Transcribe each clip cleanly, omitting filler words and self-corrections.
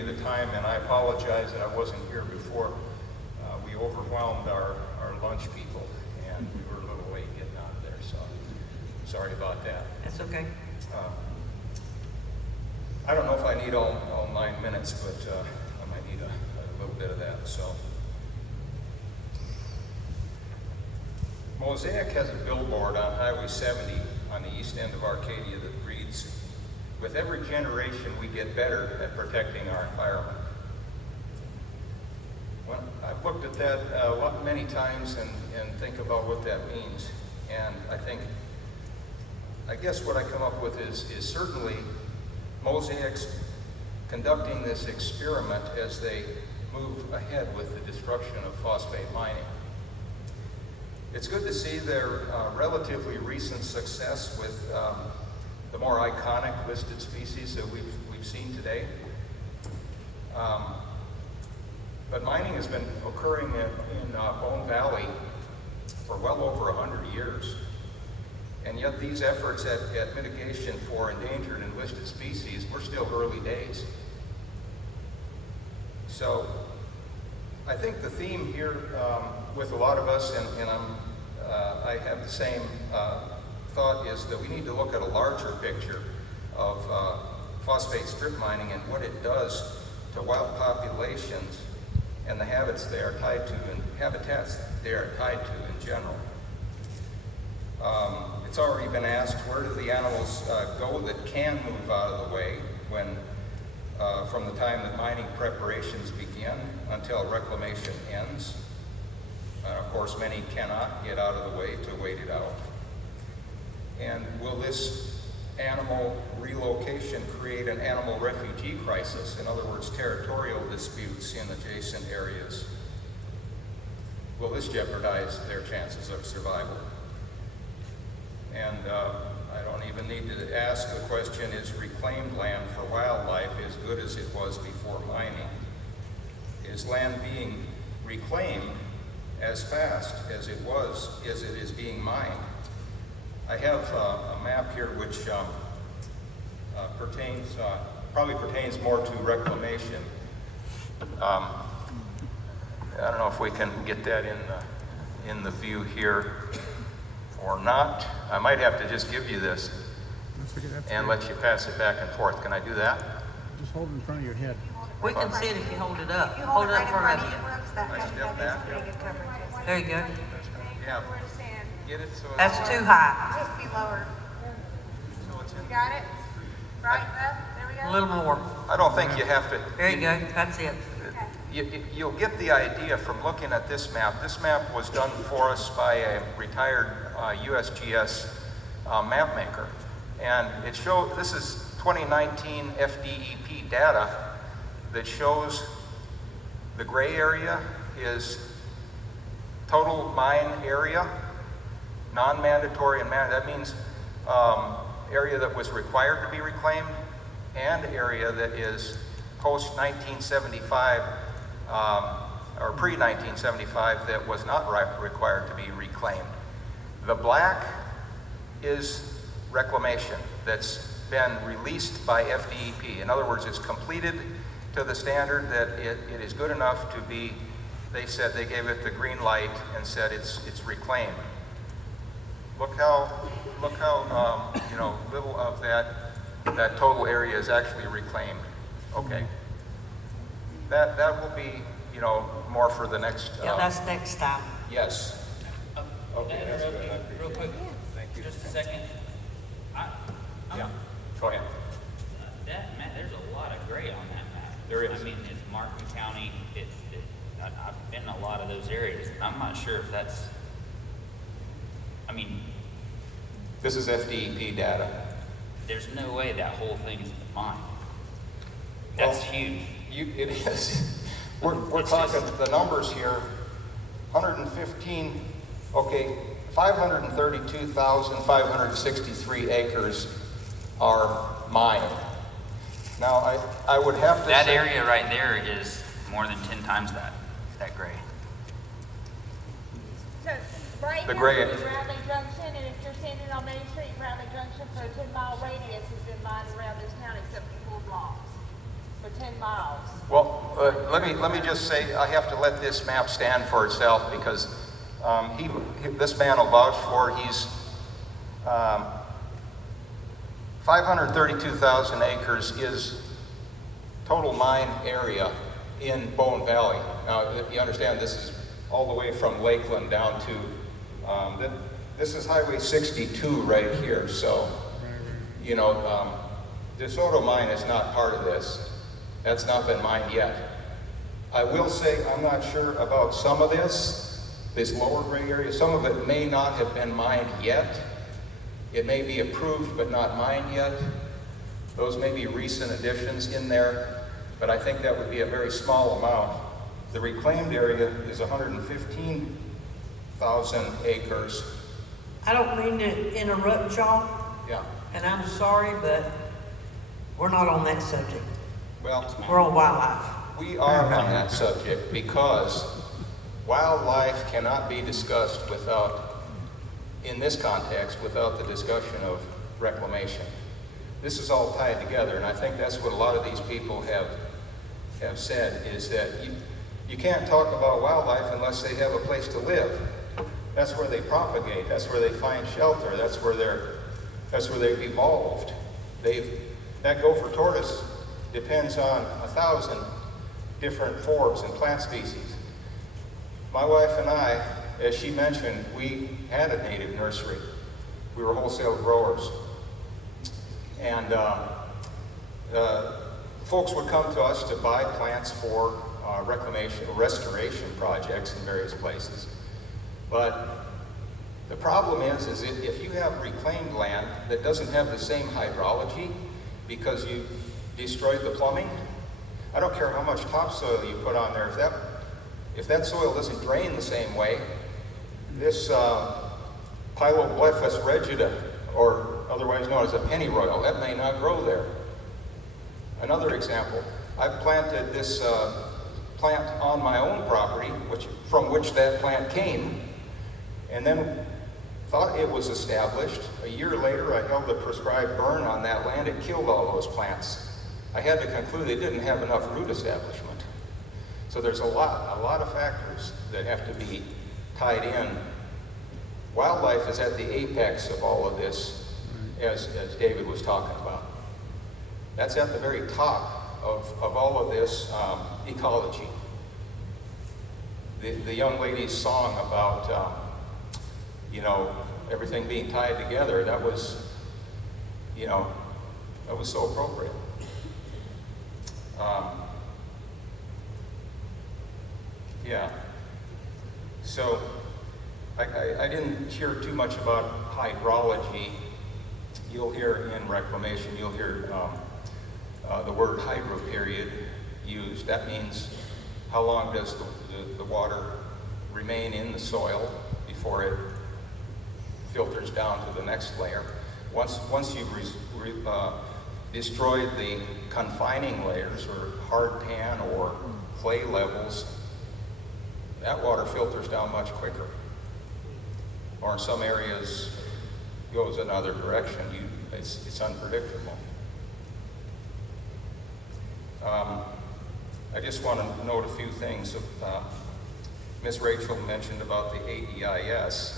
the time, and I apologize that I wasn't here before. We overwhelmed our lunch people, and we were a little late getting out of there, so sorry about that. That's okay. I don't know if I need all 9 minutes, but I might need a little bit of that. So, Mosaic has a billboard on Highway 70 on the east end of Arcadia that reads, "With every generation we get better at protecting our environment." Well, I've looked at that many times and think about what that means. And I guess what I come up with is certainly Mosaic's conducting this experiment as they move ahead with the destruction of phosphate mining. It's good to see their relatively recent success with the more iconic listed species that we've seen today. But mining has been occurring in Bone Valley for well over 100 years. And yet these efforts at mitigation for endangered and listed species, we're still early days. So I think the theme here with a lot of us, and I have the same thought, is that we need to look at a larger picture of phosphate strip mining and what it does to wild populations and the habitats they are tied to in general. It's already been asked, where do the animals go that can move out of the way when, from the time that mining preparations begin until reclamation ends? Of course, many cannot get out of the way to wait it out. And will this animal relocation create an animal refugee crisis? In other words, territorial disputes in adjacent areas. Will this jeopardize their chances of survival? And I don't even need to ask the question, is reclaimed land for wildlife as good as it was before mining? Is land being reclaimed as fast as it is being mined? I have a map here which probably pertains more to reclamation. I don't know if we can get that in the view here or not. I might have to just give you this and let you pass it back and forth. Can I do that? Just hold it in front of your head. We can see it if you hold it up. You hold it up right in in front front of of you. I step back. Pretty good coverage. There you go. Yeah. Get it so That's too high. Just be lower. so it's in. You got it? Right up? There we go. A little more. I don't think you have to. There you go. That's it. You'll get the idea from looking at this map. This map was done for us by a retired USGS map maker. And this is 2019 FDEP data that shows the gray area is total mine area, non-mandatory and that means area that was required to be reclaimed, and area that is post-1975 or pre-1975 that was not required to be reclaimed. The black is reclamation that's been released by FDEP. In other words, it's completed to the standard that it is good enough to be, they gave it the green light and said it's reclaimed. Look how little of that total area is actually reclaimed. Okay. That will be, more for the next. Yeah, that's next time. Yes. Okay, Can I that's interrupt good. I you appreciate real quick? it. Thank you. Just a second. Yeah. Go ahead. That map, there's a lot of gray on that map. There is. I mean, it's Martin County. I've been in a lot of those areas. I'm not sure if that's. I mean, This is FDEP data. there's no way that whole thing is mined. That's Well, huge. It is. We're It's talking just- the numbers here. 115. Okay, 532,563 acres are mined. Now, I would have to That say, area right there is more than 10 times that gray. So, right The now, gray- we're in Bradley Junction, and if you're standing on Main Street, Bradley Junction for a 10-mile radius has been mined around this town except for 4 blocks. for 10 miles. Well, let me just say, I have to let this map stand for itself because this man will vouch for, he's 532,000 acres is total mine area in Bowen Valley. Now, you understand this is all the way from Lakeland down to, this is Highway 62 right here, so, you know, Desoto mine is not part of this. That's not been mined yet. I will say I'm not sure about some of this lower gray area. Some of it may not have been mined yet. It may be approved but not mined yet. Those may be recent additions in there, but I think that would be a very small amount. The reclaimed area is 115,000 acres. I don't mean to interrupt y'all, Yeah, and I'm sorry, but we're not on that subject. well, We're on wildlife. we are on that subject because wildlife cannot be discussed without, in this context, without the discussion of reclamation. This is all tied together, and I think that's what a lot of these people have said, is that you can't talk about wildlife unless they have a place to live. That's where they propagate, that's where they find shelter, that's where they've evolved. That gopher tortoise depends on 1,000 different forbs and plant species. My wife and I, as she mentioned, we had a native nursery. We were wholesale growers. And folks would come to us to buy plants for reclamation, restoration projects in various places. But the problem is if you have reclaimed land that doesn't have the same hydrology because you destroyed the plumbing, I don't care how much topsoil you put on there, if that soil doesn't drain the same way, this Pyloblephus regida, or otherwise known as a pennyroyal, that may not grow there. Another example, I've planted this plant on my own property, from which that plant came, and then thought it was established. A year later, I held the prescribed burn on that land. It killed all those plants. I had to conclude they didn't have enough root establishment. So there's a lot of factors that have to be tied in. Wildlife is at the apex of all of this, as David was talking about. That's at the very top of all of this ecology. The young lady's song about, you know, everything being tied together, that was, you know, that was so appropriate. Yeah. So I didn't hear too much about hydrology. You'll hear in reclamation, you'll hear the word hydroperiod used. That means how long does the water remain in the soil before it filters down to the next layer. Once you've destroyed the confining layers or hard pan or clay levels, that water filters down much quicker. Or in some areas goes another direction. It's unpredictable. I just want to note a few things. Ms. Rachel mentioned about the AEIS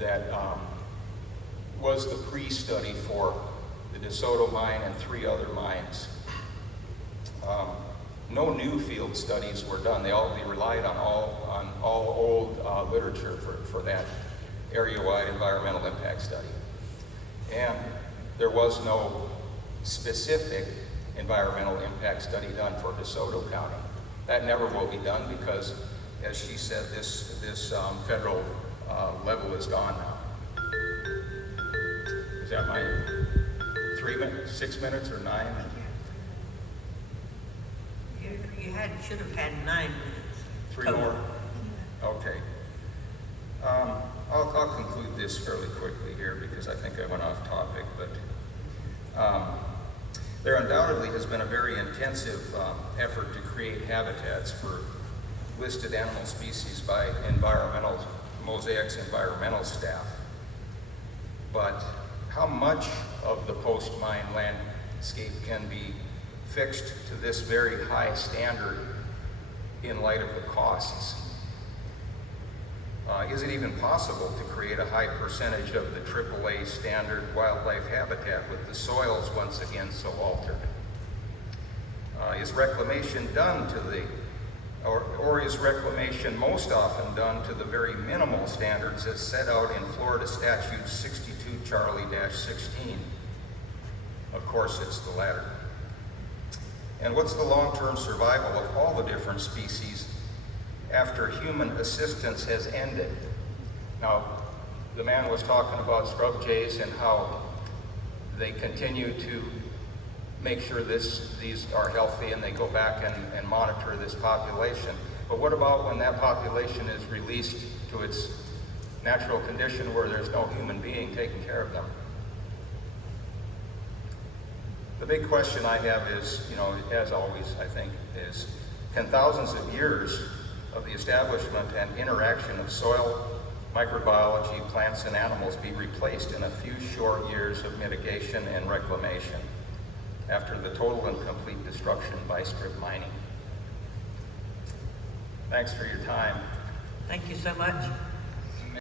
that was the pre-study for the Desoto mine and 3 other mines. No new field studies were done. They relied on all old literature for that area-wide environmental impact study. And there was no specific environmental impact study done for DeSoto County. That never will be done because, as she said, this federal level is gone now. Is that my 3 minutes, 6 minutes, or 9? You should have had 9 minutes. 3 more? Okay. I'll conclude this fairly quickly here because I think I went off topic, but there undoubtedly has been a very intensive effort to create habitats for listed animal species by Mosaic's environmental staff. But how much of the post-mine landscape can be fixed to this very high standard in light of the costs? Is it even possible to create a high percentage of the AAA standard wildlife habitat with the soils once again so altered? Is reclamation done to the, or is reclamation most often done to the very minimal standards as set out in Florida Statute 62 Charlie-16? Of course, it's the latter. And what's the long-term survival of all the different species after human assistance has ended? Now, the man was talking about scrub jays and how they continue to make sure these are healthy, and they go back and monitor this population. But what about when that population is released to its natural condition where there's no human being taking care of them? The big question I have is, as always, I think, is can thousands of years of the establishment and interaction of soil, microbiology, plants, and animals be replaced in a few short years of mitigation and reclamation after the total and complete destruction by strip mining? Thanks for your time. Thank you so much.